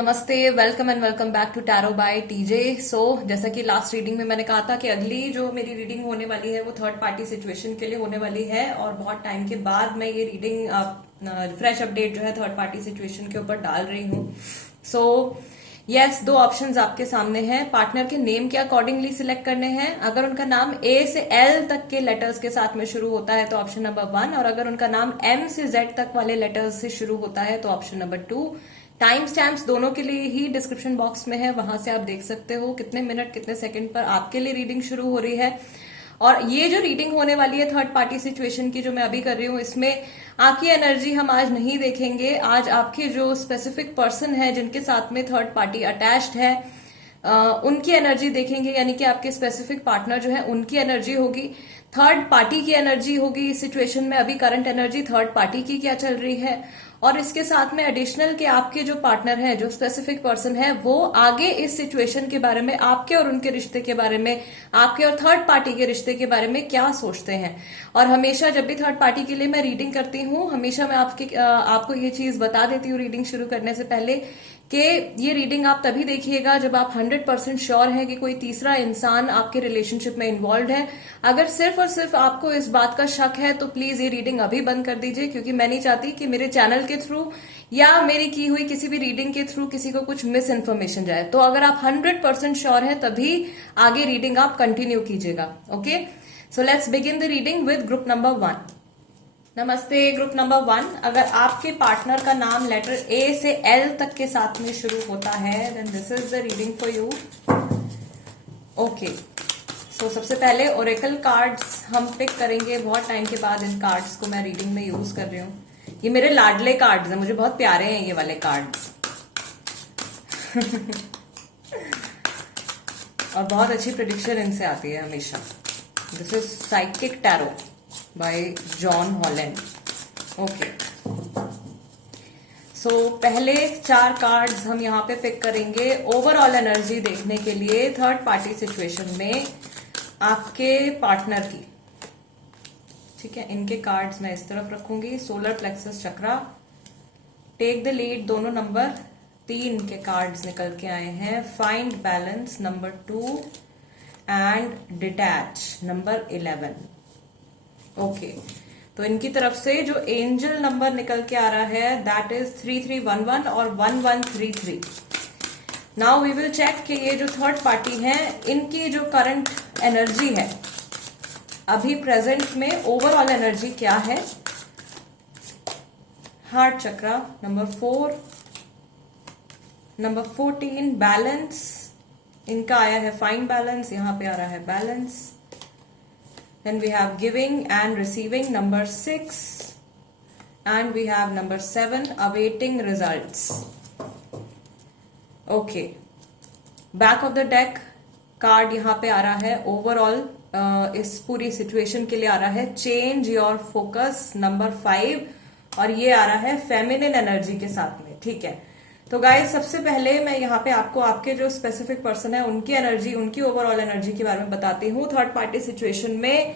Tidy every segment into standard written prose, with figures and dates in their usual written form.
नमस्ते, welcome and welcome back to tarot by TJ. So जैसा कि लास्ट रीडिंग में मैंने कहा था कि अगली जो मेरी रीडिंग होने वाली है वो थर्ड पार्टी सिचुएशन के लिए होने वाली है और बहुत टाइम के बाद मैं ये रीडिंग फ्रेश अपडेट जो है थर्ड पार्टी सिचुएशन के ऊपर डाल रही हूँ। सो यस, दो ऑप्शंस आपके सामने हैं। पार्टनर के नेम के अकॉर्डिंगली सिलेक्ट करने हैं। अगर उनका नाम ए से एल तक के लेटर्स के साथ में शुरू होता है तो ऑप्शन नंबर 1, और अगर उनका नाम एम से जेड तक वाले लेटर्स से शुरू होता है तो ऑप्शन नंबर 2। टाइम स्टैम्प्स दोनों के लिए ही डिस्क्रिप्शन बॉक्स में है, वहां से आप देख सकते हो कितने मिनट कितने सेकंड पर आपके लिए रीडिंग शुरू हो रही है। और ये जो रीडिंग होने वाली है थर्ड पार्टी सिचुएशन की जो मैं अभी कर रही हूँ, इसमें आपकी एनर्जी हम आज नहीं देखेंगे। आज आपके जो स्पेसिफिक पर्सन है जिनके साथ में थर्ड पार्टी अटैच्ड है उनकी एनर्जी देखेंगे, यानी कि आपके स्पेसिफिक पार्टनर जो है उनकी एनर्जी होगी, थर्ड पार्टी की एनर्जी होगी इस सिचुएशन में। अभी करंट एनर्जी थर्ड पार्टी की क्या चल रही है, और इसके साथ में एडिशनल के आपके जो पार्टनर है, जो स्पेसिफिक पर्सन है, वो आगे इस सिचुएशन के बारे में, आपके और उनके रिश्ते के बारे में, आपके और थर्ड पार्टी के रिश्ते के बारे में क्या सोचते हैं। और हमेशा जब भी थर्ड पार्टी के लिए मैं रीडिंग करती हूँ, हमेशा मैं आपको ये चीज बता देती हूँ रीडिंग शुरू करने से पहले कि ये रीडिंग आप तभी देखिएगा जब आप 100% श्योर हैं कि कोई तीसरा इंसान आपके रिलेशनशिप में इन्वॉल्व है। अगर सिर्फ और सिर्फ आपको इस बात का शक है तो प्लीज ये रीडिंग अभी बंद कर दीजिए, क्योंकि मैं नहीं चाहती कि मेरे चैनल के थ्रू या मेरी की हुई किसी भी रीडिंग के थ्रू किसी को कुछ मिस इन्फॉर्मेशन जाए। तो अगर आप 100% श्योर हैं तभी आगे रीडिंग आप कंटिन्यू कीजिएगा। Okay, so let's begin the reading with group number 1। नमस्ते ग्रुप नंबर 1। अगर आपके पार्टनर का नाम लेटर ए से एल तक के साथ में शुरू होता है then this is the reading for you. Okay, so सबसे पहले ओरेकल कार्ड्स हम पिक करेंगे। बहुत टाइम के बाद इन कार्ड्स को मैं रीडिंग में यूज कर रही हूँ। ये मेरे लाडले कार्ड्स हैं, मुझे बहुत प्यारे हैं ये वाले कार्ड्स और बहुत अच्छी प्रेडिक्शन इनसे आती है हमेशा। This is psychic tarot by John Holland. Okay, so पहले 4 कार्ड्स हम यहाँ पे पिक करेंगे ओवरऑल एनर्जी देखने के लिए थर्ड पार्टी सिचुएशन में आपके पार्टनर की। ठीक है, इनके कार्ड्स मैं इस तरफ रखूंगी। Solar plexus chakra, take the lead दोनों नंबर 3 के कार्ड्स निकल के आए हैं। Find balance number 2 and detach number 11। Okay, तो इनकी तरफ से जो एंजल नंबर निकल के आ रहा है दैट इज 3311 और 1133। नाउ वी विल चेक कि ये जो थर्ड पार्टी है इनकी जो करंट एनर्जी है अभी प्रेजेंट में, ओवरऑल एनर्जी क्या है। हार्ट चक्रा नंबर 4, नंबर 14 बैलेंस, इनका आया है फाइंड बैलेंस, यहां पे आ रहा है balance. Then we have giving and receiving number 6 and we have number 7 awaiting results. Okay, back of the deck card यहाँ पे आ रहा है ओवरऑल इस पूरी सिचुएशन के लिए आ रहा है चेंज योर फोकस नंबर 5, और ये आ रहा है फेमिनिन एनर्जी के साथ में। ठीक है, तो गाइस सबसे पहले मैं यहाँ पे आपको आपके जो स्पेसिफिक पर्सन है उनकी एनर्जी, उनकी ओवरऑल एनर्जी के बारे में बताती हूँ। थर्ड पार्टी सिचुएशन में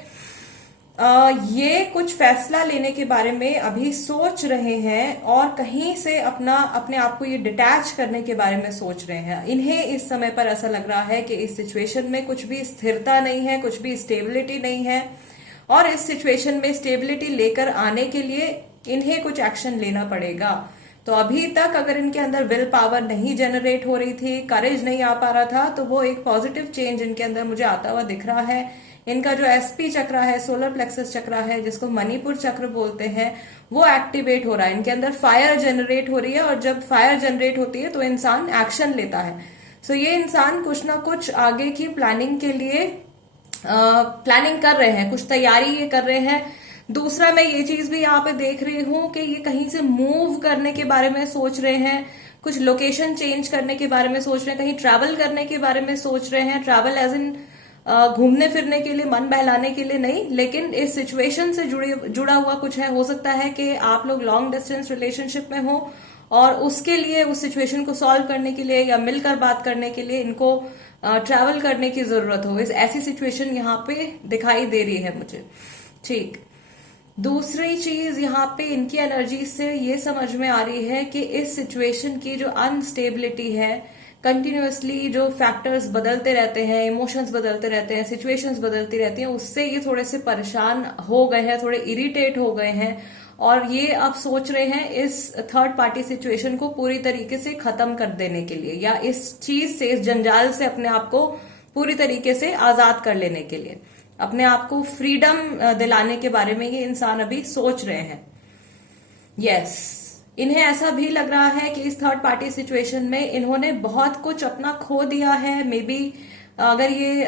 ये कुछ फैसला लेने के बारे में अभी सोच रहे हैं और कहीं से अपने आप को ये डिटैच करने के बारे में सोच रहे हैं। इन्हें इस समय पर ऐसा लग रहा है कि इस सिचुएशन में कुछ भी स्थिरता नहीं है, कुछ भी स्टेबिलिटी नहीं है, और इस सिचुएशन में स्टेबिलिटी लेकर आने के लिए इन्हें कुछ एक्शन लेना पड़ेगा। तो अभी तक अगर इनके अंदर विल पावर नहीं जनरेट हो रही थी, करेज नहीं आ पा रहा था, तो वो एक पॉजिटिव चेंज इनके अंदर मुझे आता हुआ दिख रहा है। इनका जो एसपी चक्र है, सोलर प्लेक्सस चक्र है, जिसको मणिपुर चक्र बोलते हैं, वो एक्टिवेट हो रहा है। इनके अंदर फायर जनरेट हो रही है, और जब फायर जनरेट होती है तो इंसान एक्शन लेता है। सो ये इंसान कुछ ना कुछ आगे की प्लानिंग के लिए प्लानिंग कर रहे हैं, कुछ तैयारी ये कर रहे हैं। दूसरा, मैं ये चीज भी यहाँ पे देख रही हूँ कि ये कहीं से मूव करने के बारे में सोच रहे हैं, कुछ लोकेशन चेंज करने के बारे में सोच रहे हैं, कहीं ट्रैवल करने के बारे में सोच रहे हैं। ट्रैवल एज इन घूमने फिरने के लिए, मन बहलाने के लिए नहीं, लेकिन इस सिचुएशन से जुड़ा हुआ कुछ है। हो सकता है कि आप लोग लॉन्ग डिस्टेंस रिलेशनशिप में हो और उसके लिए, उस सिचुएशन को सॉल्व करने के लिए या मिलकर बात करने के लिए इनको ट्रैवल करने की जरूरत हो। इस ऐसी सिचुएशन यहाँ पे दिखाई दे रही है मुझे। ठीक, दूसरी चीज यहाँ पे इनकी एनर्जी से ये समझ में आ रही है कि इस सिचुएशन की जो अनस्टेबिलिटी है, कंटिन्यूअसली जो फैक्टर्स बदलते रहते हैं, इमोशंस बदलते रहते हैं, सिचुएशंस बदलती रहती हैं, उससे ये थोड़े से परेशान हो गए हैं, थोड़े इरिटेट हो गए हैं और ये अब सोच रहे हैं इस थर्ड पार्टी सिचुएशन को पूरी तरीके से खत्म कर देने के लिए, या इस चीज से, इस जंजाल से अपने आप को पूरी तरीके से आजाद कर लेने के लिए, अपने आप को फ्रीडम दिलाने के बारे में ये इंसान अभी सोच रहे हैं। यस, इन्हें ऐसा भी लग रहा है कि इस थर्ड पार्टी सिचुएशन में इन्होंने बहुत कुछ अपना खो दिया है। मे बी अगर ये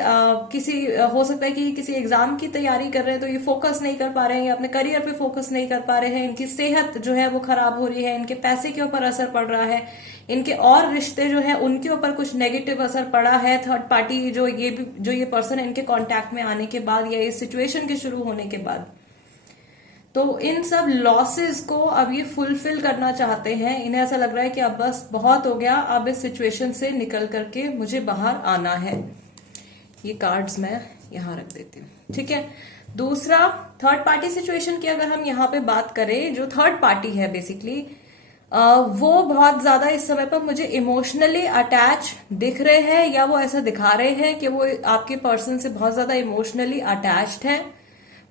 हो सकता है कि किसी एग्जाम की तैयारी कर रहे हैं तो ये फोकस नहीं कर पा रहे हैं, या अपने करियर पे फोकस नहीं कर पा रहे हैं, इनकी सेहत जो है वो खराब हो रही है, इनके पैसे के ऊपर असर पड़ रहा है, इनके और रिश्ते जो है उनके ऊपर कुछ नेगेटिव असर पड़ा है थर्ड पार्टी जो ये पर्सन है इनके कांटेक्ट में आने के बाद, या इस सिचुएशन के शुरू होने के बाद। तो इन सब लॉसेस को अब ये फुलफिल करना चाहते हैं। इन्हें ऐसा लग रहा है कि अब बस बहुत हो गया, अब इस सिचुएशन से निकल करके मुझे बाहर आना है। ये कार्ड्स मैं यहां रख देती हूँ, ठीक है। दूसरा, थर्ड पार्टी सिचुएशन की अगर हम यहाँ पे बात करें, जो थर्ड पार्टी है बेसिकली वो बहुत ज्यादा इस समय पर मुझे इमोशनली अटैच दिख रहे हैं, या वो ऐसा दिखा रहे हैं कि वो आपके पर्सन से बहुत ज्यादा इमोशनली अटैच्ड है।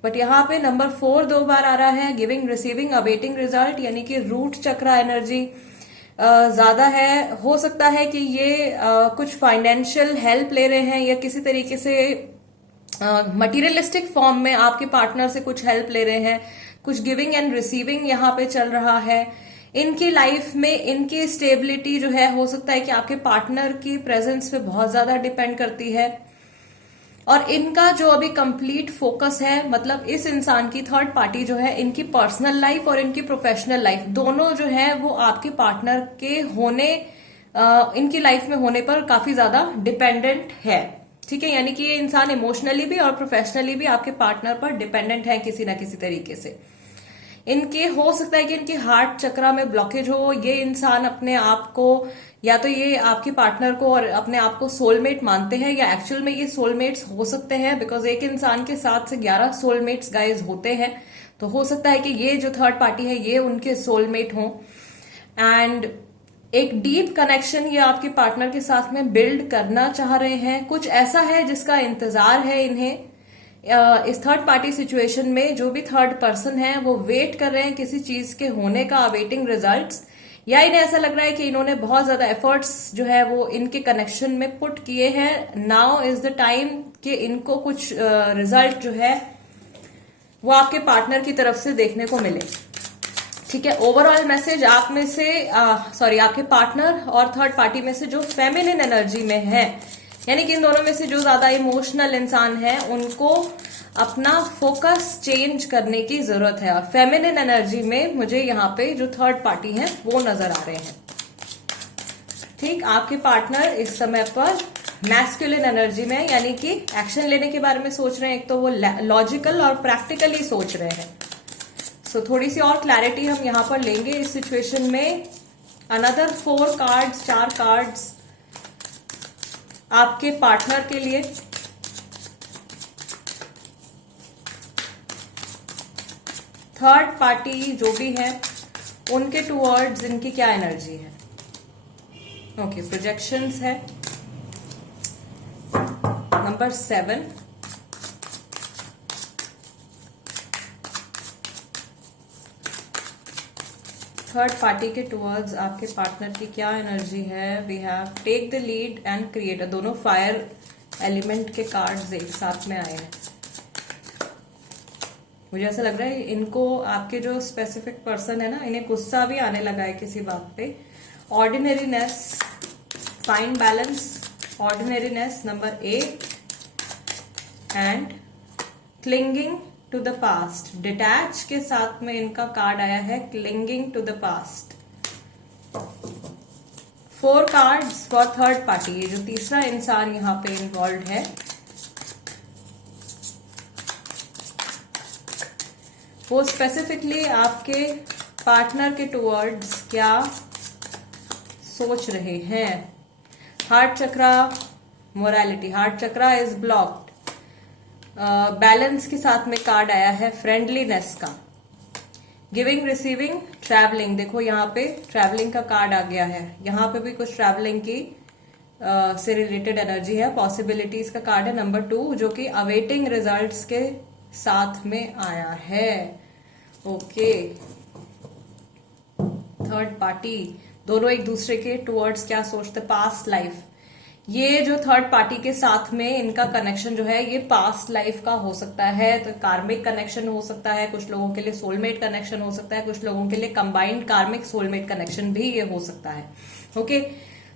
बट यहाँ पे नंबर 4 2 बार आ रहा है, गिविंग रिसीविंग अवेटिंग रिजल्ट, यानी कि रूट चक्रा एनर्जी ज्यादा है। हो सकता है कि ये कुछ फाइनेंशियल हेल्प ले रहे हैं, या किसी तरीके से मटीरियलिस्टिक फॉर्म में आपके पार्टनर से कुछ हेल्प ले रहे हैं। कुछ गिविंग एंड रिसीविंग यहाँ पे चल रहा है। इनकी लाइफ में इनकी स्टेबिलिटी जो है, हो सकता है कि आपके पार्टनर की प्रेजेंस पे बहुत ज्यादा डिपेंड करती है। और इनका जो अभी कंप्लीट फोकस है, मतलब इस इंसान की थर्ड पार्टी जो है, इनकी पर्सनल लाइफ और इनकी प्रोफेशनल लाइफ दोनों जो है वो आपके पार्टनर के होने, इनकी लाइफ में होने पर काफी ज्यादा डिपेंडेंट है, ठीक है। यानी कि ये इंसान इमोशनली भी और प्रोफेशनली भी आपके पार्टनर पर डिपेंडेंट है किसी ना किसी तरीके से। इनके हो सकता है कि इनके हार्ट चक्रा में ब्लॉकेज हो। ये इंसान अपने आप को, या तो ये आपके पार्टनर को और अपने आप को सोलमेट मानते हैं, या एक्चुअल में ये सोलमेट्स हो सकते हैं, बिकॉज एक इंसान के 7 से 11 सोलमेट्स गाइज होते हैं। तो हो सकता है कि ये जो थर्ड पार्टी है ये उनके सोलमेट हों, एंड एक डीप कनेक्शन ये आपके पार्टनर के साथ में बिल्ड करना चाह रहे हैं। कुछ ऐसा है जिसका इंतजार है इन्हें। इस थर्ड पार्टी सिचुएशन में जो भी थर्ड पर्सन है वो वेट कर रहे हैं किसी चीज के होने का, अवेटिंग रिजल्ट्स, या इन्हें ऐसा लग रहा है कि इन्होंने बहुत ज्यादा एफर्ट्स जो है वो इनके कनेक्शन में पुट किए हैं। नाउ इज द टाइम कि इनको कुछ रिजल्ट जो है वो आपके पार्टनर की तरफ से देखने को मिले, ठीक है। ओवरऑल मैसेज आप में से आपके पार्टनर और थर्ड पार्टी में से जो फेमिनिन एनर्जी में है, यानी कि इन दोनों में से जो ज्यादा इमोशनल इंसान है, उनको अपना फोकस चेंज करने की जरूरत है। और फेमिनिन एनर्जी में मुझे यहाँ पे जो थर्ड पार्टी है वो नजर आ रहे हैं, ठीक। आपके पार्टनर इस समय पर मैस्कुलिन एनर्जी में, यानी कि एक्शन लेने के बारे में सोच रहे हैं। एक तो वो लॉजिकल और प्रैक्टिकली सोच रहे हैं। सो थोड़ी सी और क्लैरिटी हम यहाँ पर लेंगे इस सिचुएशन में। अनदर 4 कार्ड्स, 4 कार्ड्स आपके पार्टनर के लिए। थर्ड पार्टी जो भी है उनके टूवर्ड्स इनकी क्या एनर्जी है। ओके, प्रोजेक्शंस है। नंबर 7, थर्ड पार्टी के टुवर्ड्स आपके पार्टनर की क्या एनर्जी है। We have take the lead and create. दोनों फायर एलिमेंट के कार्ड्स एक साथ में आए हैं। मुझे ऐसा लग रहा है इनको, आपके जो स्पेसिफिक पर्सन है ना, इन्हें गुस्सा भी आने लगा है किसी बात पे। Ordinariness, fine balance, ordinariness number 8 and clinging to the past. Detach के साथ में इनका कार्ड आया है clinging to the past. 4 cards for third party. ये जो तीसरा इंसान यहाँ पे इन्वॉल्व है वो स्पेसिफिकली आपके पार्टनर के टुवर्ड्स क्या सोच रहे हैं। Heart chakra, morality. Heart chakra is blocked. Balance के साथ में कार्ड आया है फ्रेंडलीनेस का। गिविंग रिसीविंग ट्रैवलिंग, देखो यहाँ पे ट्रैवलिंग का कार्ड आ गया है, यहाँ पे भी कुछ ट्रैवलिंग की से रिलेटेड एनर्जी है। पॉसिबिलिटीज का कार्ड है नंबर 2 जो कि अवेटिंग रिजल्ट्स के साथ में आया है। ओके, थर्ड पार्टी दोनों एक दूसरे के टुवर्ड्स क्या सोचते, पास्ट लाइफ। ये जो थर्ड पार्टी के साथ में इनका कनेक्शन जो है ये पास्ट लाइफ का हो सकता है, तो कार्मिक कनेक्शन हो सकता है, कुछ लोगों के लिए सोलमेट कनेक्शन हो सकता है, कुछ लोगों के लिए कंबाइंड कार्मिक सोलमेट कनेक्शन भी ये हो सकता है। ओके,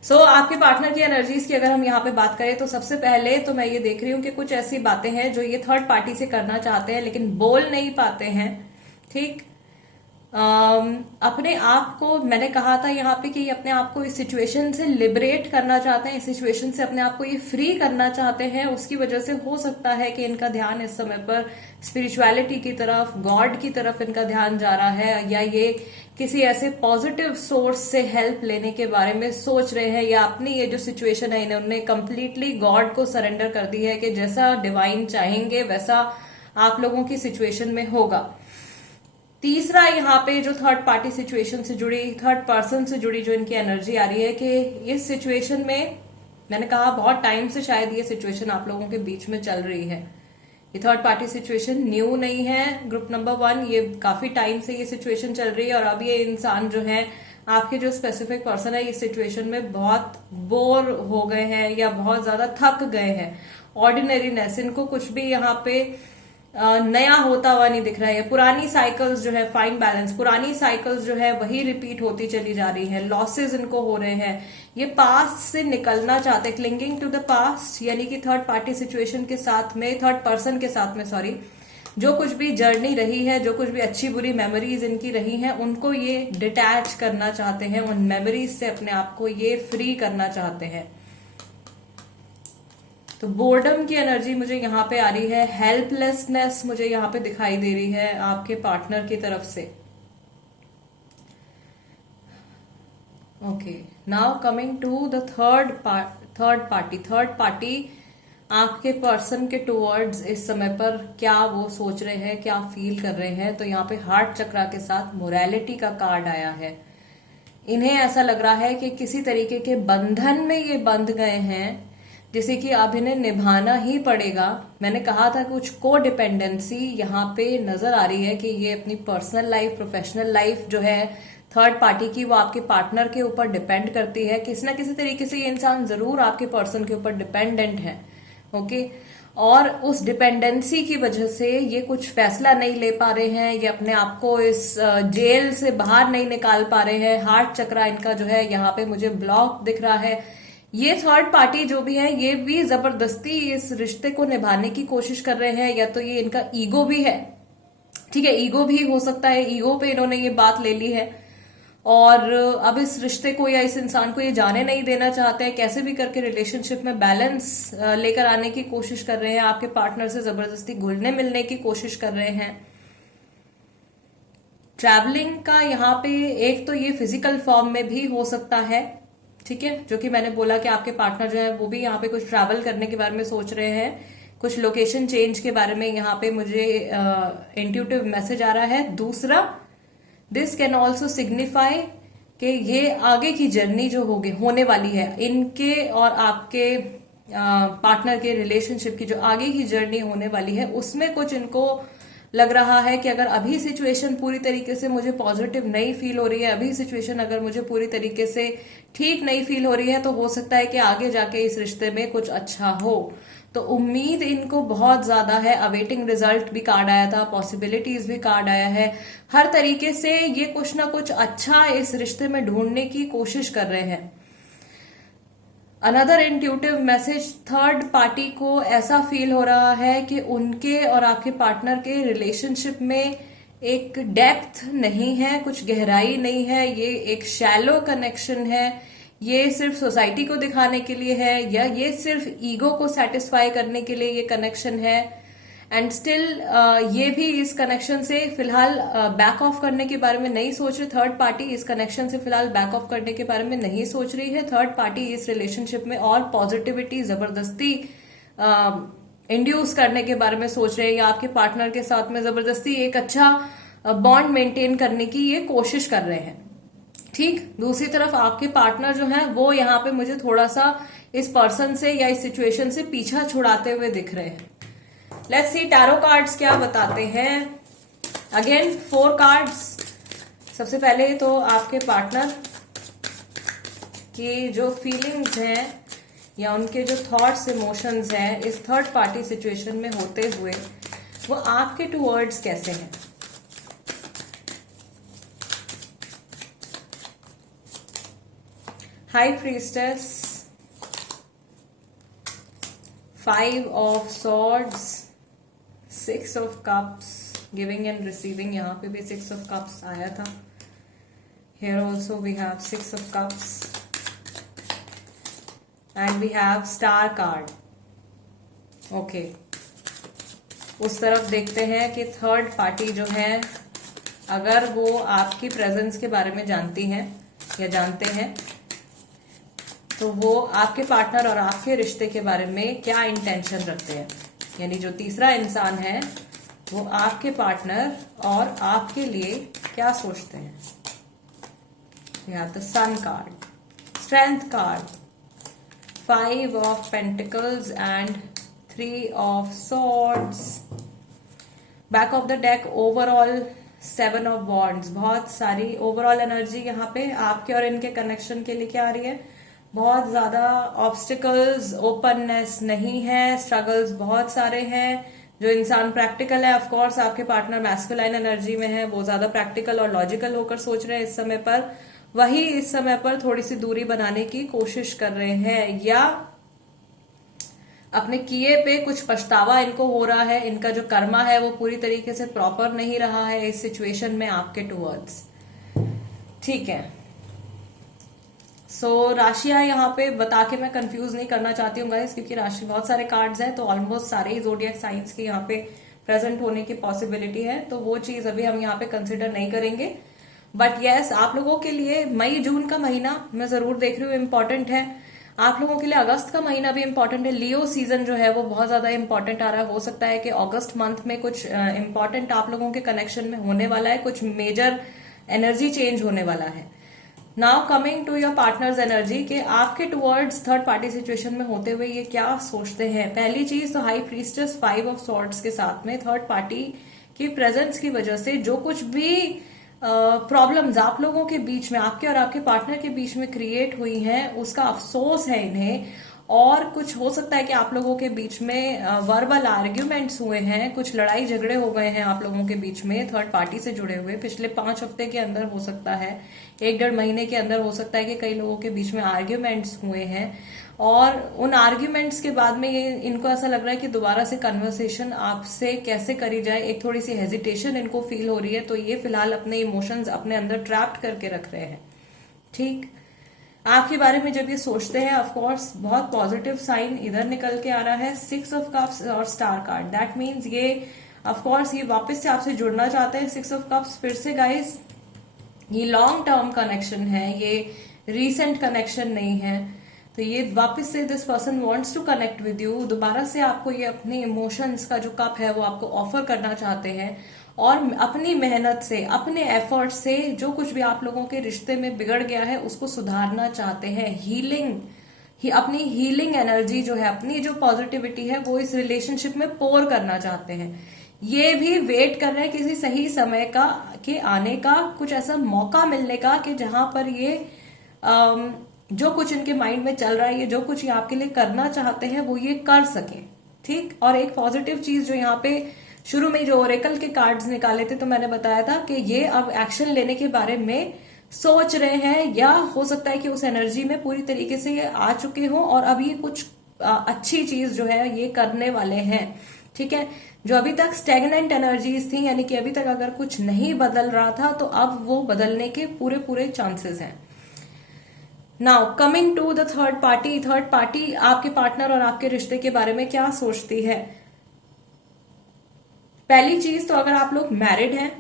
सो आपके पार्टनर की एनर्जीज की अगर हम यहाँ पे बात करें तो सबसे पहले तो मैं ये देख रही हूँ कि कुछ ऐसी बातें हैं जो ये थर्ड पार्टी से करना चाहते हैं लेकिन बोल नहीं पाते हैं। ठीक, अपने आप को, मैंने कहा था यहाँ पे कि अपने आप को इस सिचुएशन से लिबरेट करना चाहते हैं, इस सिचुएशन से अपने आप को ये फ्री करना चाहते हैं। उसकी वजह से हो सकता है कि इनका ध्यान इस समय पर स्पिरिचुअलिटी की तरफ, गॉड की तरफ इनका ध्यान जा रहा है, या ये किसी ऐसे पॉजिटिव सोर्स से हेल्प लेने के बारे में सोच रहे हैं, या अपनी ये जो सिचुएशन है इन्होंने कंप्लीटली गॉड को सरेंडर कर दी है कि जैसा डिवाइन चाहेंगे वैसा आप लोगों की सिचुएशन में होगा। तीसरा, यहाँ पे जो थर्ड पार्टी सिचुएशन से जुड़ी, थर्ड पर्सन से जुड़ी जो इनकी एनर्जी आ रही है कि इस सिचुएशन में, मैंने कहा बहुत टाइम से शायद ये सिचुएशन आप लोगों के बीच में चल रही है। ये थर्ड पार्टी सिचुएशन न्यू नहीं है ग्रुप नंबर 1, ये काफी टाइम से ये सिचुएशन चल रही है और अब ये इंसान जो है, आपके जो स्पेसिफिक पर्सन है, इस सिचुएशन में बहुत बोर हो गए हैं या बहुत ज्यादा थक गए हैं। ऑर्डिनरीनेस, इनको कुछ भी यहाँ पे नया होता हुआ नहीं दिख रहा है। पुरानी साइकिल्स जो है, फाइन बैलेंस, पुरानी साइकिल्स जो है वही रिपीट होती चली जा रही है। लॉसेस इनको हो रहे हैं, ये पास्ट से निकलना चाहते हैं, क्लिंगिंग टू द पास्ट, यानी कि थर्ड पार्टी सिचुएशन के साथ में, थर्ड पर्सन के साथ में, सॉरी, जो कुछ भी जर्नी रही है, जो कुछ भी अच्छी बुरी मेमोरीज इनकी रही हैं, उनको ये डिटैच करना चाहते हैं, उन मेमोरीज से अपने आप को ये फ्री करना चाहते हैं। तो बोर्डम की एनर्जी मुझे यहाँ पे आ रही है, हेल्पलेसनेस मुझे यहाँ पे दिखाई दे रही है आपके पार्टनर की तरफ से। Okay, now coming to the third party आपके पर्सन के टुवर्ड्स इस समय पर क्या वो सोच रहे हैं, क्या फील कर रहे हैं। तो यहाँ पे हार्ट चक्रा के साथ मोरालिटी का कार्ड आया है। इन्हें ऐसा लग रहा है कि किसी तरीके के बंधन में ये बंध गए हैं जिसे कि अब इन्हें निभाना ही पड़ेगा। मैंने कहा था कुछ को डिपेंडेंसी यहाँ पे नजर आ रही है कि ये अपनी पर्सनल लाइफ, प्रोफेशनल लाइफ जो है थर्ड पार्टी की, वो आपके पार्टनर के ऊपर डिपेंड करती है। किसी ना किसी तरीके से ये इंसान जरूर आपके पर्सन के ऊपर डिपेंडेंट है। ओके, और उस डिपेंडेंसी की वजह से ये कुछ फैसला नहीं ले पा रहे हैं, ये अपने आप को इस जेल से बाहर नहीं निकाल पा रहे हैं। हार्ट चक्रा इनका जो है यहाँ पे मुझे ब्लॉक दिख रहा है। ये थर्ड पार्टी जो भी है ये भी जबरदस्ती इस रिश्ते को निभाने की कोशिश कर रहे हैं, या तो ये इनका ईगो भी है। ठीक है, ईगो भी हो सकता है, ईगो पे इन्होंने ये बात ले ली है और अब इस रिश्ते को या इस इंसान को ये जाने नहीं देना चाहते हैं। कैसे भी करके रिलेशनशिप में बैलेंस लेकर आने की कोशिश कर रहे हैं, आपके पार्टनर से जबरदस्ती घुलने मिलने की कोशिश कर रहे हैं। ट्रैवलिंग का यहाँ पे एक तो ये फिजिकल फॉर्म में भी हो सकता है, ठीक है, जो कि मैंने बोला कि आपके पार्टनर जो है वो भी यहाँ पे कुछ ट्रैवल करने के बारे में सोच रहे हैं, कुछ लोकेशन चेंज के बारे में यहाँ पे मुझे इंट्यूटिव मैसेज आ रहा है। दूसरा, दिस कैन ऑल्सो सिग्निफाई कि ये आगे की जर्नी जो होने वाली है इनके और आपके पार्टनर के रिलेशनशिप की, जो आगे की जर्नी होने वाली है, उसमें कुछ इनको लग रहा है कि अगर अभी सिचुएशन पूरी तरीके से मुझे पॉजिटिव नहीं फील हो रही है, अभी सिचुएशन अगर मुझे पूरी तरीके से ठीक नहीं फील हो रही है, तो हो सकता है कि आगे जाके इस रिश्ते में कुछ अच्छा हो। तो उम्मीद इनको बहुत ज्यादा है। अवेटिंग रिजल्ट भी कार्ड आया था, पॉसिबिलिटीज भी कार्ड आया है। हर तरीके से ये कुछ ना कुछ अच्छा इस रिश्ते में ढूंढने की कोशिश कर रहे हैं। Another intuitive message, third party को ऐसा फील हो रहा है कि उनके और आपके पार्टनर के रिलेशनशिप में एक डेप्थ नहीं है, कुछ गहराई नहीं है, ये एक शैलो कनेक्शन है। ये सिर्फ सोसाइटी को दिखाने के लिए है, या ये सिर्फ ईगो को सेटिस्फाई करने के लिए ये कनेक्शन है। एंड स्टिल ये भी इस कनेक्शन से फिलहाल बैक ऑफ करने के बारे में नहीं सोच रही। थर्ड पार्टी इस कनेक्शन से फिलहाल बैक ऑफ करने के बारे में नहीं सोच रही है। थर्ड पार्टी इस रिलेशनशिप में और पॉजिटिविटी जबरदस्ती इंड्यूस करने के बारे में सोच रहे हैं, या आपके पार्टनर के साथ में जबरदस्ती एक अच्छा बॉन्ड मेंटेन करने की ये कोशिश कर रहे हैं। ठीक, दूसरी तरफ आपके पार्टनर जो है वो यहाँ पे मुझे थोड़ा सा इस पर्सन से या इस सिचुएशन से पीछा छुड़ाते हुए दिख रहे हैं। लेट्स सी टैरो कार्ड्स क्या बताते हैं। Again 4 cards. सबसे पहले तो आपके पार्टनर की जो फीलिंग्स हैं या उनके जो थॉट्स इमोशंस हैं इस थर्ड पार्टी सिचुएशन में होते हुए वो आपके टूवर्ड्स कैसे हैं। High priestess, 5 of swords, 6 of cups, giving and receiving. यहां पे भी 6 ऑफ कप्स आया था। Here also we have 6 of cups and we have star card. Okay. उस तरफ देखते हैं कि थर्ड पार्टी जो है अगर वो आपकी प्रेजेंस के बारे में जानती हैं या जानते हैं तो वो आपके पार्टनर और आपके रिश्ते के बारे में क्या इंटेंशन रखते हैं। यानी जो तीसरा इंसान है वो आपके पार्टनर और आपके लिए क्या सोचते हैं। We have the Sun card, Strength card, 5 of Pentacles and 3 of Swords. Back of the deck overall 7 of Wands. बहुत सारी ओवरऑल एनर्जी यहाँ पे आपके और इनके कनेक्शन के लिए क्या आ रही है। बहुत ज्यादा ऑब्स्टिकल्स, ओपननेस नहीं है, स्ट्रगल्स बहुत सारे हैं। जो इंसान प्रैक्टिकल है, ऑफ कोर्स आपके पार्टनर मैस्कुलाइन एनर्जी में है, वो ज्यादा प्रैक्टिकल और लॉजिकल होकर सोच रहे हैं इस समय पर। वही इस समय पर थोड़ी सी दूरी बनाने की कोशिश कर रहे हैं या अपने किए पे कुछ पछतावा इनको हो रहा है। इनका जो कर्मा है वो पूरी तरीके से प्रॉपर नहीं रहा है इस सिचुएशन में आपके टूवर्ड्स। ठीक है, सो राशियां यहाँ पे बता के मैं कंफ्यूज नहीं करना चाहती हूँ गाइस, क्योंकि राशि बहुत सारे कार्ड्स हैं तो ऑलमोस्ट सारे ही ज़ोडिएक साइंस के यहाँ पे प्रेजेंट होने की पॉसिबिलिटी है, तो वो चीज अभी हम यहाँ पे कंसिडर नहीं करेंगे। बट यस, आप लोगों के लिए मई जून का महीना मैं जरूर देख रही हूँ इम्पोर्टेंट है। आप लोगों के लिए अगस्त का महीना भी इम्पोर्टेंट है। लियो सीजन जो है वो बहुत ज्यादा इम्पोर्टेंट आ रहा है। हो सकता है कि अगस्त मंथ में कुछ इम्पोर्टेंट आप लोगों के कनेक्शन में होने वाला है, कुछ मेजर एनर्जी चेंज होने वाला है। Now coming to your partner's energy के आपके टुवर्ड्स थर्ड पार्टी सिचुएशन में होते हुए ये क्या सोचते हैं। पहली चीज तो हाई प्रीस्टेस 5 ऑफ सॉर्ड्स के साथ में थर्ड पार्टी की प्रेजेंस की वजह से जो कुछ भी प्रॉब्लम्स आप लोगों के बीच में, आपके और आपके पार्टनर के बीच में क्रिएट हुई हैं, उसका अफसोस है इन्हें। और कुछ हो सकता है कि आप लोगों के बीच में वर्बल आर्ग्यूमेंट्स हुए हैं, कुछ लड़ाई झगड़े हो गए हैं आप लोगों के बीच में थर्ड पार्टी से जुड़े हुए। पिछले 5 हफ्ते के अंदर हो सकता है, 1-1.5 महीने के अंदर हो सकता है कि कई लोगों के बीच में आर्ग्यूमेंट्स हुए हैं। और उन आर्ग्यूमेंट्स के बाद में ये इनको ऐसा लग रहा है कि दोबारा से कन्वर्सेशन आपसे कैसे करी जाए, एक थोड़ी सी हेजिटेशन इनको फील हो रही है। तो ये फिलहाल अपने इमोशंस अपने अंदर ट्रैप्ड करके रख रहे हैं। ठीक, आपके बारे में जब ये सोचते हैं, ऑफ कोर्स बहुत पॉजिटिव साइन इधर निकल के आ रहा है, 6 ऑफ कप्स और स्टार कार्ड। दैट मीन्स ये ऑफ कोर्स ये वापस से आपसे जुड़ना चाहते हैं। 6 ऑफ कप्स फिर से गाइस ये लॉन्ग टर्म कनेक्शन है, ये रीसेंट कनेक्शन नहीं है। तो ये वापस से this person wants to connect with you. दोबारा से आपको ये अपने इमोशंस का जो कप है वो आपको ऑफर करना चाहते हैं और अपनी मेहनत से, अपने एफर्ट से जो कुछ भी आप लोगों के रिश्ते में बिगड़ गया है उसको सुधारना चाहते हैं। अपनी हीलिंग एनर्जी जो है, अपनी जो पॉजिटिविटी है वो इस रिलेशनशिप में पोर करना चाहते हैं। ये भी वेट कर रहे हैं किसी सही समय का के आने का, कुछ ऐसा मौका मिलने का कि जहां पर ये जो कुछ इनके माइंड में चल रहा है, ये जो कुछ ये आपके लिए करना चाहते हैं वो ये कर सके। ठीक, और एक पॉजिटिव चीज जो यहाँ पे शुरू में जो ओरेकल के कार्ड्स निकाले थे तो मैंने बताया था कि ये अब एक्शन लेने के बारे में सोच रहे हैं, या हो सकता है कि उस एनर्जी में पूरी तरीके से ये आ चुके हों और अब ये कुछ अच्छी चीज जो है ये करने वाले हैं। ठीक है, जो अभी तक स्टेगनेंट एनर्जीज थी, यानी कि अभी तक अगर कुछ नहीं बदल रहा था तो अब वो बदलने के पूरे चांसेस हैं। Now coming to the third party आपके पार्टनर और आपके रिश्ते के बारे में क्या सोचती है। पहली चीज तो अगर आप लोग मैरिड हैं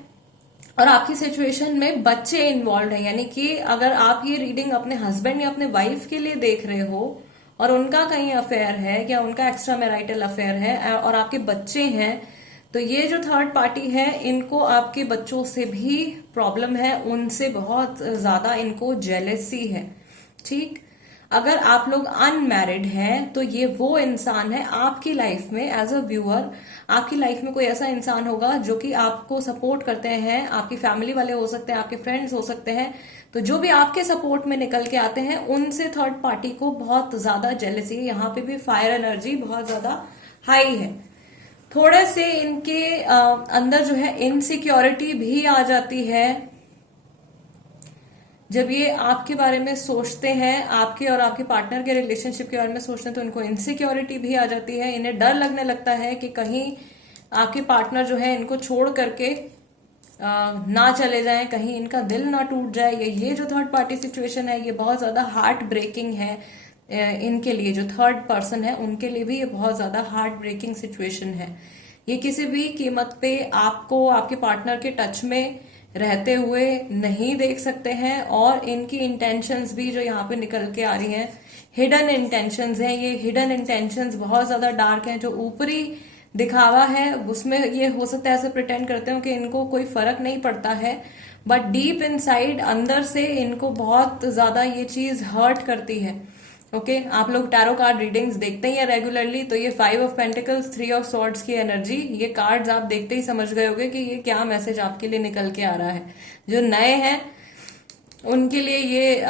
और आपकी सिचुएशन में बच्चे इन्वॉल्व हैं, यानी कि अगर आप ये रीडिंग अपने हस्बैंड या अपने वाइफ के लिए देख रहे हो और उनका कहीं अफेयर है या उनका एक्स्ट्रा मैरिटल अफेयर है और आपके बच्चे हैं, तो ये जो थर्ड पार्टी है, इनको आपके बच्चों से भी प्रॉब्लम है, उनसे बहुत ज्यादा इनको जेलेसी है। ठीक, अगर आप लोग अनमैरिड हैं तो ये वो इंसान है आपकी लाइफ में, एज अ व्यूअर आपकी लाइफ में कोई ऐसा इंसान होगा जो कि आपको सपोर्ट करते हैं, आपकी फैमिली वाले हो सकते हैं, आपके फ्रेंड्स हो सकते हैं, तो जो भी आपके सपोर्ट में निकल के आते हैं उनसे थर्ड पार्टी को बहुत ज्यादा जेलसी है। यहाँ पे भी फायर एनर्जी बहुत ज्यादा हाई है। थोड़े से इनके अंदर जो है इनसिक्योरिटी भी आ जाती है। जब ये आपके बारे में सोचते हैं, आपके और आपके पार्टनर के रिलेशनशिप के बारे में सोचते हैं, तो इनको इनसिक्योरिटी भी आ जाती है। इन्हें डर लगने लगता है कि कहीं आपके पार्टनर जो है इनको छोड़ करके ना चले जाएं, कहीं इनका दिल ना टूट जाए। ये जो थर्ड पार्टी सिचुएशन है, ये बहुत ज्यादा हार्ट ब्रेकिंग है। इनके लिए जो थर्ड पर्सन है उनके लिए भी ये बहुत ज्यादा हार्ट ब्रेकिंग सिचुएशन है। ये किसी भी कीमत पे आपको आपके पार्टनर के टच में रहते हुए नहीं देख सकते हैं, और इनकी इंटेंशंस भी जो यहाँ पे निकल के आ रही हैं, हिडन इंटेंशंस हैं। ये हिडन इंटेंशंस बहुत ज्यादा डार्क हैं। जो ऊपरी दिखावा है उसमें ये हो सकता है ऐसे प्रिटेंड करते हो कि इनको कोई फर्क नहीं पड़ता है, बट डीप इनसाइड अंदर से इनको बहुत ज्यादा ये चीज हर्ट करती है। ओके, आप लोग टैरो कार्ड रीडिंग्स देखते ही हैं रेगुलरली, तो ये 5 ऑफ पेंटिकल्स, 3 ऑफ सॉर्ड्स की एनर्जी, ये कार्ड्स आप देखते ही समझ गए होंगे कि ये क्या मैसेज आपके लिए निकल के आ रहा है। जो नए हैं उनके लिए ये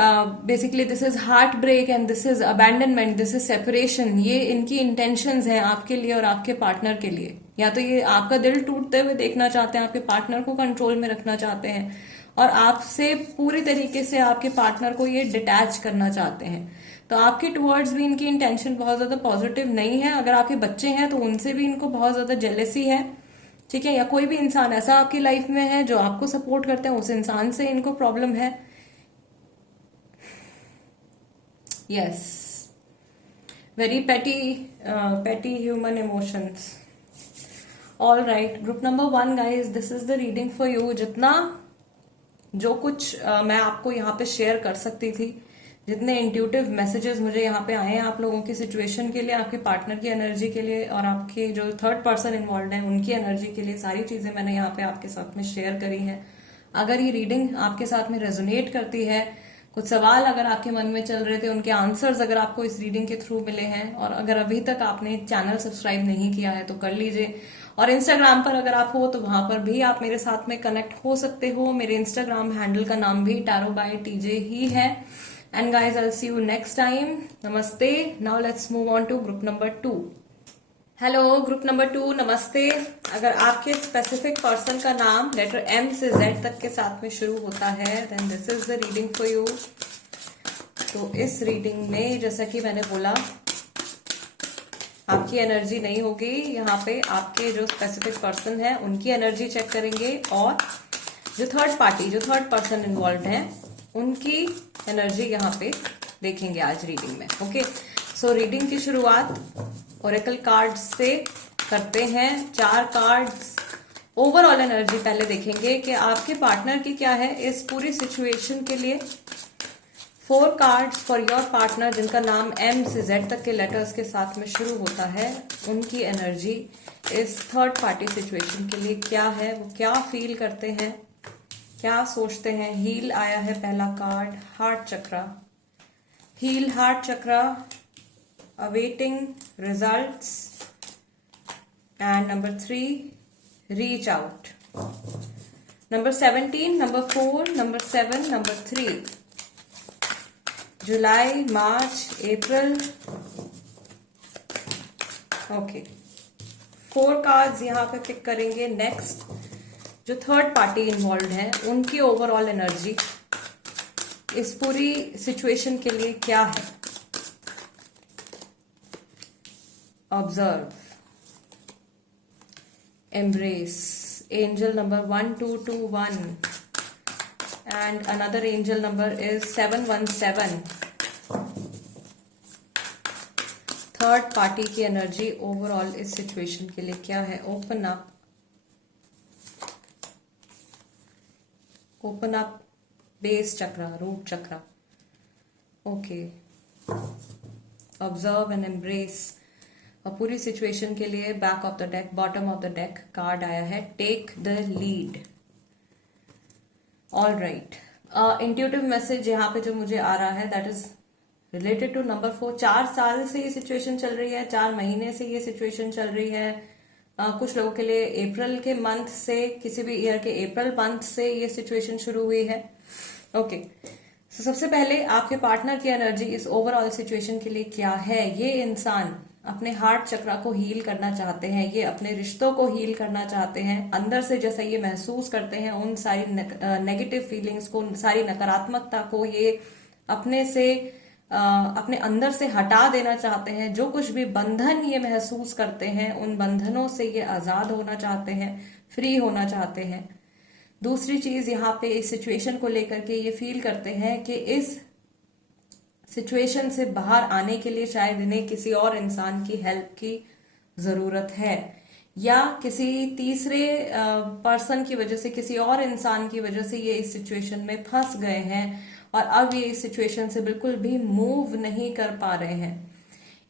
basically this is heart break and this is abandonment, this is separation. ये इनकी इंटेंशंस हैं आपके लिए और आपके पार्टनर के लिए। या तो ये आपका दिल टूटते हुए देखना चाहते हैं, आपके पार्टनर को कंट्रोल में रखना चाहते हैं, और आपसे पूरी तरीके से आपके पार्टनर को ये डिटैच करना चाहते हैं। तो आपके टुवर्ड्स भी इनकी इंटेंशन बहुत ज्यादा पॉजिटिव नहीं है। अगर आपके बच्चे हैं तो उनसे भी इनको बहुत ज्यादा जेलेसी है। ठीक है, या कोई भी इंसान ऐसा आपकी लाइफ में है जो आपको सपोर्ट करते हैं, उस इंसान से इनको प्रॉब्लम है। Yes, very petty human emotions. All right, group number 1 guys, this is the reading for you. जितना जो कुछ मैं आपको यहाँ पे शेयर कर सकती थी, जितने इंट्यूटिव मैसेजेस मुझे यहाँ पे आए हैं आप लोगों की सिचुएशन के लिए, आपके पार्टनर की एनर्जी के लिए, और आपके जो थर्ड पर्सन इन्वॉल्व है उनकी एनर्जी के लिए, सारी चीजें मैंने यहाँ पे आपके साथ में शेयर करी हैं। अगर ये रीडिंग आपके साथ में रेजोनेट करती है, कुछ सवाल अगर आपके मन में चल रहे थे, उनके आंसर्स अगर आपको इस रीडिंग के थ्रू मिले हैं, और अगर अभी तक आपने चैनल सब्सक्राइब नहीं किया है तो कर लीजिए। और इंस्टाग्राम पर अगर आप हो तो वहां पर भी आप मेरे साथ में कनेक्ट हो सकते हो। मेरे इंस्टाग्राम हैंडल का नाम भी टैरो बाय टीजे ही है। And guys, I will see you next time. नमस्ते। Now let's move on to group number 2। Hello group number 2, नमस्ते। अगर आपके स्पेसिफिक पर्सन का नाम लेटर M से Z तक के साथ में शुरू होता है, then this is the reading for you. तो इस रीडिंग में जैसा कि मैंने बोला, आपकी एनर्जी नहीं होगी यहाँ पे, आपके जो स्पेसिफिक पर्सन है उनकी एनर्जी चेक करेंगे, और जो थर्ड पार्टी, जो थर्ड पर्सन इन्वॉल्व है उनकी एनर्जी यहाँ पे देखेंगे आज रीडिंग में। ओके, सो रीडिंग की शुरुआत ओरेकल कार्ड से करते हैं। 4 कार्ड्स ओवरऑल एनर्जी पहले देखेंगे कि आपके पार्टनर की क्या है इस पूरी सिचुएशन के लिए। 4 कार्ड्स फॉर योर पार्टनर जिनका नाम M से Z तक के लेटर्स के साथ में शुरू होता है, उनकी एनर्जी इस थर्ड पार्टी सिचुएशन के लिए क्या है, वो क्या फील करते हैं, क्या सोचते हैं। हील आया है पहला card, heart chakra. Heal heart chakra, awaiting results, and number 3 reach out. Number 17, number 4, number 7, number 3, July, March, April. Okay, 4 cards यहाँ पे पिक करेंगे। नेक्स्ट, जो थर्ड पार्टी इन्वॉल्व है उनकी ओवरऑल एनर्जी इस पूरी सिचुएशन के लिए क्या है। Observe, embrace, angel number 1221, and another angel number is 717. Third party की एनर्जी ओवरऑल इस सिचुएशन के लिए क्या है। Open up, open up, base chakra, root chakra. Okay, observe and embrace. और पूरी सिचुएशन के लिए back of the deck, bottom of the deck card आया है take the lead. All right, intuitive message यहाँ पे जो मुझे आ रहा है that is related to number 4। 4 साल से ये सिचुएशन चल रही है, 4 महीने से ये सिचुएशन चल रही है। कुछ लोगों के लिए अप्रैल के मंथ से, किसी भी ईयर के अप्रैल मंथ से ये सिचुएशन शुरू हुई है। ओके, सबसे पहले आपके पार्टनर की एनर्जी इस ओवरऑल सिचुएशन के लिए क्या है। ये इंसान अपने हार्ट चक्रा को हील करना चाहते हैं, ये अपने रिश्तों को हील करना चाहते हैं। अंदर से जैसा ये महसूस करते हैं उन सारी नेगेटिव फीलिंग्स को, सारी नकारात्मकता को ये अपने से अपने अंदर से हटा देना चाहते हैं। जो कुछ भी बंधन ये महसूस करते हैं उन बंधनों से ये आजाद होना चाहते हैं, फ्री होना चाहते हैं। दूसरी चीज यहाँ पे इस सिचुएशन को लेकर के ये फील करते हैं कि इस सिचुएशन से बाहर आने के लिए शायद इन्हें किसी और इंसान की हेल्प की जरूरत है, या किसी तीसरे पर्सन की वजह से, किसी और इंसान की वजह से ये इस सिचुएशन में फंस गए हैं और अब ये इस सिचुएशन से बिल्कुल भी मूव नहीं कर पा रहे हैं।